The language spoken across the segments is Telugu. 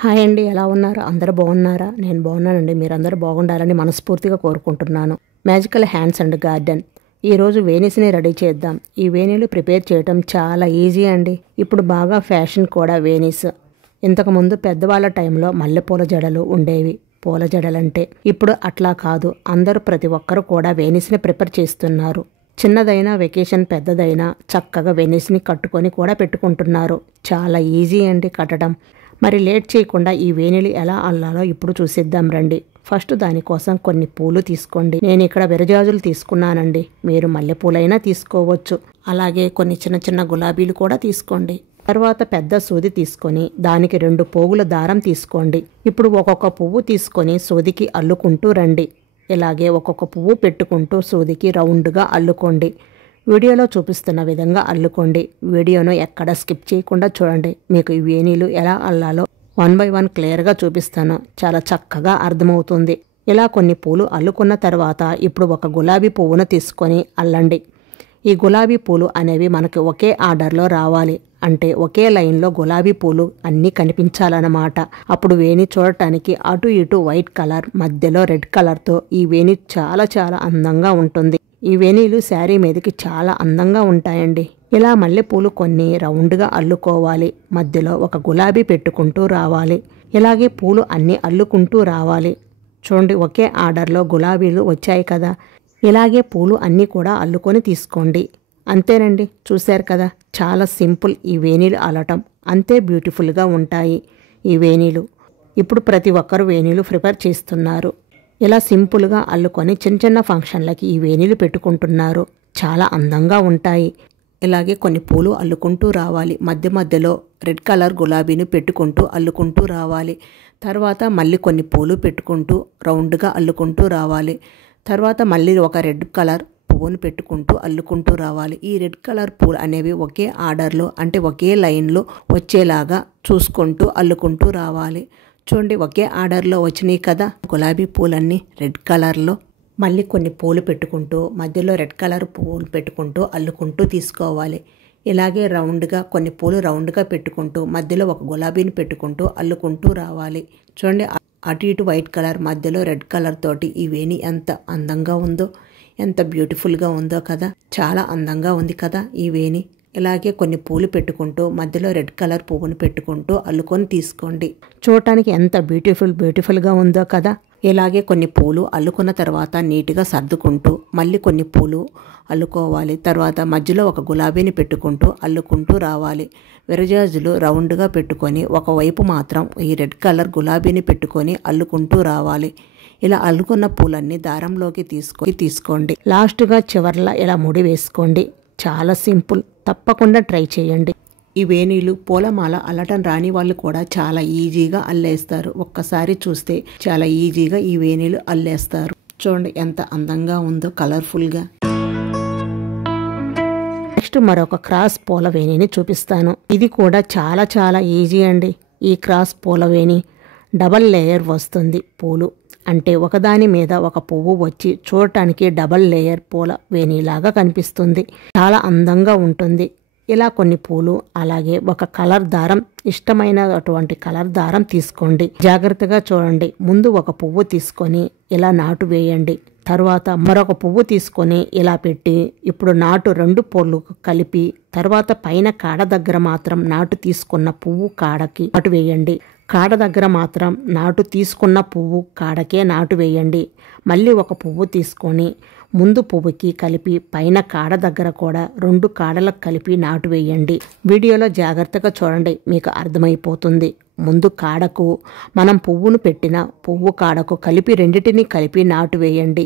హాయ్ అండి. ఎలా ఉన్నారు? అందరూ బాగున్నారా? నేను బాగున్నానండి. మీరందరూ బాగుండాలని మనస్ఫూర్తిగా కోరుకుంటున్నాను. Magical hands and garden. ఈరోజు వేనీస్ని రెడీ చేద్దాం. ఈ వేణీలు ప్రిపేర్ చేయటం చాలా ఈజీ అండి. ఇప్పుడు బాగా ఫ్యాషన్ కూడా వేనీస్. ఇంతకుముందు పెద్దవాళ్ళ టైంలో మల్లెపూల జడలు ఉండేవి. పూల జడలంటే ఇప్పుడు అట్లా కాదు. అందరూ ప్రతి ఒక్కరు కూడా వేనీస్ని ప్రిపేర్ చేస్తున్నారు. చిన్నదైనా వెకేషన్ పెద్దదైనా చక్కగా వెనీస్ని కట్టుకొని కూడా పెట్టుకుంటున్నారు. చాలా ఈజీ అండి కట్టడం. మరి లేట్ చేయకుండా ఈ వేణీలు ఎలా అల్లాలో ఇప్పుడు చూసిద్దాం రండి. ఫస్ట్ దానికోసం కొన్ని పూలు తీసుకోండి. నేను ఇక్కడ విరజాజులు తీసుకున్నానండి. మీరు మల్లెపూలైనా తీసుకోవచ్చు. అలాగే కొన్ని చిన్న చిన్న గులాబీలు కూడా తీసుకోండి. తర్వాత పెద్ద సూది తీసుకొని దానికి 2 పోగుల దారం తీసుకోండి. ఇప్పుడు ఒక్కొక్క పువ్వు తీసుకొని సూదికి అల్లుకుంటూ రండి. ఇలాగే ఒక్కొక్క పువ్వు పెట్టుకుంటూ సూదికి రౌండ్గా అల్లుకోండి. వీడియోలో చూపిస్తున్న విధంగా అల్లుకోండి. వీడియోను ఎక్కడ స్కిప్ చేయకుండా చూడండి. మీకు ఈ వేణీలు ఎలా అల్లాలో 1 by 1 క్లియర్గా చూపిస్తాను. చాలా చక్కగా అర్థమవుతుంది. ఇలా కొన్ని పూలు అల్లుకున్న తర్వాత ఇప్పుడు ఒక గులాబీ పువ్వును తీసుకొని అల్లండి. ఈ గులాబీ పూలు అనేవి మనకి ఒకే ఆర్డర్లో రావాలి. అంటే ఒకే లైన్లో గులాబీ పూలు అన్నీ కనిపించాలన్నమాట. అప్పుడు వేణి చూడటానికి అటు ఇటు వైట్ కలర్ మధ్యలో రెడ్ కలర్తో ఈ వేణి చాలా చాలా అందంగా ఉంటుంది. ఈ వేణీలు శారీ మీదకి చాలా అందంగా ఉంటాయండి. ఇలా మల్లెపూలు కొన్ని రౌండ్గా అల్లుకోవాలి. మధ్యలో ఒక గులాబీ పెట్టుకుంటూ రావాలి. ఇలాగే పూలు అన్నీ అల్లుకుంటూ రావాలి. చూడండి, ఒకే ఆర్డర్లో గులాబీలు వచ్చాయి కదా. ఇలాగే పూలు అన్నీ కూడా అల్లుకొని తీసుకోండి. అంతేనండి, చూశారు కదా, చాలా సింపుల్ ఈ వేణీలు అల్లటం. అంతే బ్యూటిఫుల్గా ఉంటాయి ఈ వేణీలు. ఇప్పుడు ప్రతి ఒక్కరు వేణీలు ప్రిపేర్ చేస్తున్నారు. ఇలా సింపుల్గా అల్లుకొని చిన్న చిన్న ఫంక్షన్లకి ఈ వేణీలు పెట్టుకుంటున్నారు. చాలా అందంగా ఉంటాయి. ఇలాగే కొన్ని పూలు అల్లుకుంటూ రావాలి. మధ్య మధ్యలో రెడ్ కలర్ గులాబీని పెట్టుకుంటూ అల్లుకుంటూ రావాలి. తర్వాత మళ్ళీ కొన్ని పూలు పెట్టుకుంటూ రౌండ్గా అల్లుకుంటూ రావాలి. తర్వాత మళ్ళీ ఒక రెడ్ కలర్ పువ్వును పెట్టుకుంటూ అల్లుకుంటూ రావాలి. ఈ రెడ్ కలర్ పూలు అనేవి ఒకే ఆర్డర్లో అంటే ఒకే లైన్లో వచ్చేలాగా చూసుకుంటూ అల్లుకుంటూ రావాలి. చూడండి, ఒకే ఆర్డర్లో వచ్చినాయి కదా గులాబీ పూలన్నీ రెడ్ కలర్లో. మళ్ళీ కొన్ని పూలు పెట్టుకుంటూ మధ్యలో రెడ్ కలర్ పూలు పెట్టుకుంటూ అల్లుకుంటూ తీసుకోవాలి. ఇలాగే రౌండ్గా కొన్ని పూలు రౌండ్గా పెట్టుకుంటూ మధ్యలో ఒక గులాబీని పెట్టుకుంటూ అల్లుకుంటూ రావాలి. చూడండి, అటు ఇటు వైట్ కలర్ మధ్యలో రెడ్ కలర్ తోటి ఈ వేణి ఎంత అందంగా ఉందో, ఎంత బ్యూటిఫుల్గా ఉందో కదా. చాలా అందంగా ఉంది కదా ఈ వేణి. ఇలాగే కొన్ని పూలు పెట్టుకుంటూ మధ్యలో రెడ్ కలర్ పువ్వును పెట్టుకుంటూ అల్లుకొని తీసుకోండి. చూడటానికి ఎంత బ్యూటిఫుల్గా ఉందో కదా. ఇలాగే కొన్ని పూలు అల్లుకున్న తర్వాత నీట్గా సర్దుకుంటూ మళ్ళీ కొన్ని పూలు అల్లుకోవాలి. తర్వాత మధ్యలో ఒక గులాబీని పెట్టుకుంటూ అల్లుకుంటూ రావాలి. విరజాజులు రౌండ్గా పెట్టుకొని ఒకవైపు మాత్రం ఈ రెడ్ కలర్ గులాబీని పెట్టుకొని అల్లుకుంటూ రావాలి. ఇలా అల్లుకున్న పూలన్నీ దారంలోకి తీసుకోండి. లాస్ట్గా చివర్లా ఇలా ముడి వేసుకోండి. చాలా సింపుల్. తప్పకుండా ట్రై చేయండి. ఈ వేణీలు పూలమాల అల్లటం రాని వాళ్ళు కూడా చాలా ఈజీగా అల్లేస్తారు. ఒక్కసారి చూస్తే చాలా ఈజీగా ఈ వేణీలు అల్లేస్తారు. చూడండి ఎంత అందంగా ఉందో కలర్ఫుల్గా. నెక్స్ట్ మరొక క్రాస్ పూల వేణిని చూపిస్తాను. ఇది కూడా చాలా చాలా ఈజీ అండి. ఈ క్రాస్ పూల వేణి డబల్ లేయర్ వస్తుంది. పూలు అంటే ఒకదాని మీద ఒక పువ్వు వచ్చి చూడటానికి డబల్ లేయర్ పూల వేణిలాగా కనిపిస్తుంది. చాలా అందంగా ఉంటుంది. ఇలా కొన్ని పూలు అలాగే ఒక కలర్ దారం, ఇష్టమైనటువంటి కలర్ దారం తీసుకోండి. జాగ్రత్తగా చూడండి. ముందు ఒక పువ్వు తీసుకొని ఇలా నాటు వేయండి. తర్వాత మరొక పువ్వు తీసుకొని ఇలా పెట్టి ఇప్పుడు నాటు 2 పూలు కలిపి తర్వాత పైన కాడ దగ్గర మాత్రం నాటు తీసుకున్న పువ్వు కాడకి నాటు వేయండి. కాడ దగ్గర మాత్రం నాటు తీసుకున్న పువ్వు కాడకే నాటు వేయండి. మళ్ళీ ఒక పువ్వు తీసుకొని ముందు పువ్వుకి కలిపి పైన కాడ దగ్గర కూడా 2 కాడలకు కలిపి నాటు వేయండి. వీడియోలో జాగ్రత్తగా చూడండి, మీకు అర్థమైపోతుంది. ముందు కాడకు మనం పువ్వును పెట్టిన పువ్వు కాడకు కలిపి రెండిటిని కలిపి నాటు వేయండి.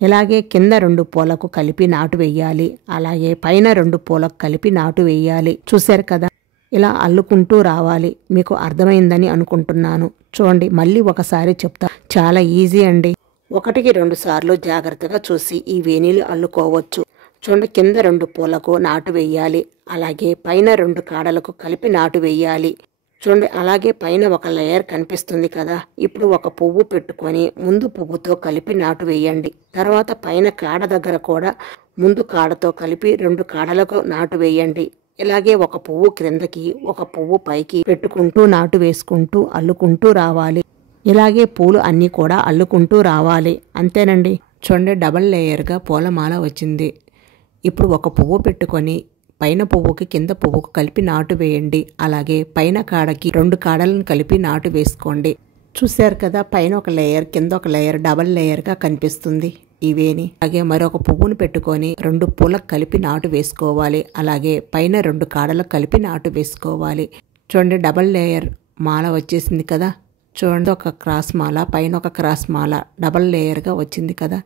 ఇలాగే కింద 2 పూలకు కలిపి నాటు వేయాలి. అలాగే పైన 2 పూలకు కలిపి నాటు వేయాలి. చూశారు కదా, ఇలా అల్లుకుంటూ రావాలి. మీకు అర్థమైందని అనుకుంటున్నాను. చూడండి, మళ్ళీ ఒకసారి చెప్తా. చాలా ఈజీ అండి. 1కి 2 సార్లు జాగ్రత్తగా చూసి ఈ వేణీలు అల్లుకోవచ్చు. చూడండి, కింద 2 పూలకు నాటు వేయాలి. అలాగే పైన 2 కాడలకు కలిపి నాటు వేయాలి. చూడండి, అలాగే పైన ఒక లేయర్ కనిపిస్తుంది కదా. ఇప్పుడు ఒక పువ్వు పెట్టుకొని ముందు పువ్వుతో కలిపి నాటు వేయండి. తర్వాత పైన కాడ దగ్గర కూడా ముందు కాడతో కలిపి 2 కాడలకు నాటు వేయండి. ఇలాగే ఒక పువ్వు క్రిందకి ఒక పువ్వు పైకి పెట్టుకుంటూ నాటు వేసుకుంటూ అల్లుకుంటూ రావాలి. ఇలాగే పూలు అన్నీ కూడా అల్లుకుంటూ రావాలి. అంతేనండి. చూడండి, డబల్ లేయర్గా పూలమాల వచ్చింది. ఇప్పుడు ఒక పువ్వు పెట్టుకొని పైన పువ్వుకి కింద పువ్వుకు కలిపి నాటు వేయండి. అలాగే పైన కాడకి 2 కాడలను కలిపి నాటు వేసుకోండి. చూశారు కదా, పైన ఒక లేయర్ కింద ఒక లేయర్ డబల్ లేయర్గా కనిపిస్తుంది ఈ వేణి. అలాగే మరొక పువ్వును పెట్టుకొని 2 పూలకు కలిపి నాటు వేసుకోవాలి. అలాగే పైన 2 కాడలకు కలిపి నాటు వేసుకోవాలి. చూడండి, డబల్ లేయర్ మాల వచ్చేసింది కదా. చూడండి, ఒక క్రాస్ మాల పైన ఒక క్రాస్ మాల డబల్ లేయర్గా వచ్చింది కదా.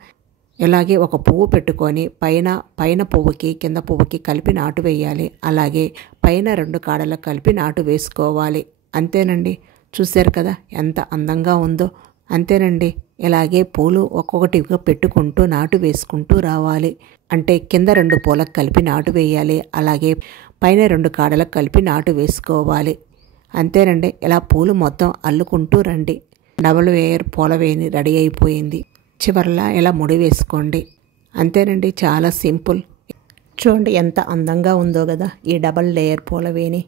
ఇలాగే ఒక పువ్వు పెట్టుకొని పైన పువ్వుకి కింద పువ్వుకి కలిపి నాటు వేయాలి. అలాగే పైన 2 కాడలకు కలిపి నాటు వేసుకోవాలి. అంతేనండి. చూశారు కదా ఎంత అందంగా ఉందో. అంతేనండి. ఇలాగే పూలు ఒక్కొక్కటిగా పెట్టుకుంటూ నాటు వేసుకుంటూ రావాలి. అంటే కింద 2 పూలకు కలిపి నాటు వేయాలి. అలాగే పైన 2 కాడలకు కలిపి నాటు వేసుకోవాలి. అంతేనండి. ఇలా పూలు మొత్తం అల్లుకుంటూ రండి. డబల్ లేయర్ పూల వేణి రెడీ అయిపోయింది. చివర్లా ఇలా ముడి వేసుకోండి. అంతేనండి, చాలా సింపుల్. చూడండి ఎంత అందంగా ఉందో కదా ఈ డబల్ లేయర్ పూల వేణి.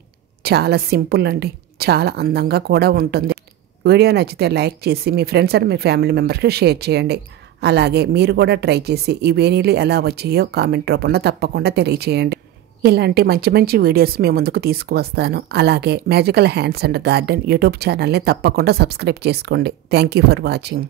చాలా సింపుల్ అండి, చాలా అందంగా కూడా ఉంటుంది. వీడియో నచ్చితే లైక్ చేసి మీ ఫ్రెండ్స్ అండ్ మీ ఫ్యామిలీ మెంబర్స్కి షేర్ చేయండి. అలాగే మీరు కూడా ట్రై చేసి ఈ వేణీలు ఎలా వచ్చాయో కామెంట్ రూపంలో తప్పకుండా తెలియచేయండి. ఇలాంటి మంచి మంచి వీడియోస్ మీ ముందుకు తీసుకువస్తాను. అలాగే magical hands and garden YouTube ఛానల్ని తప్పకుండా సబ్స్క్రైబ్ చేసుకోండి. Thank you for watching.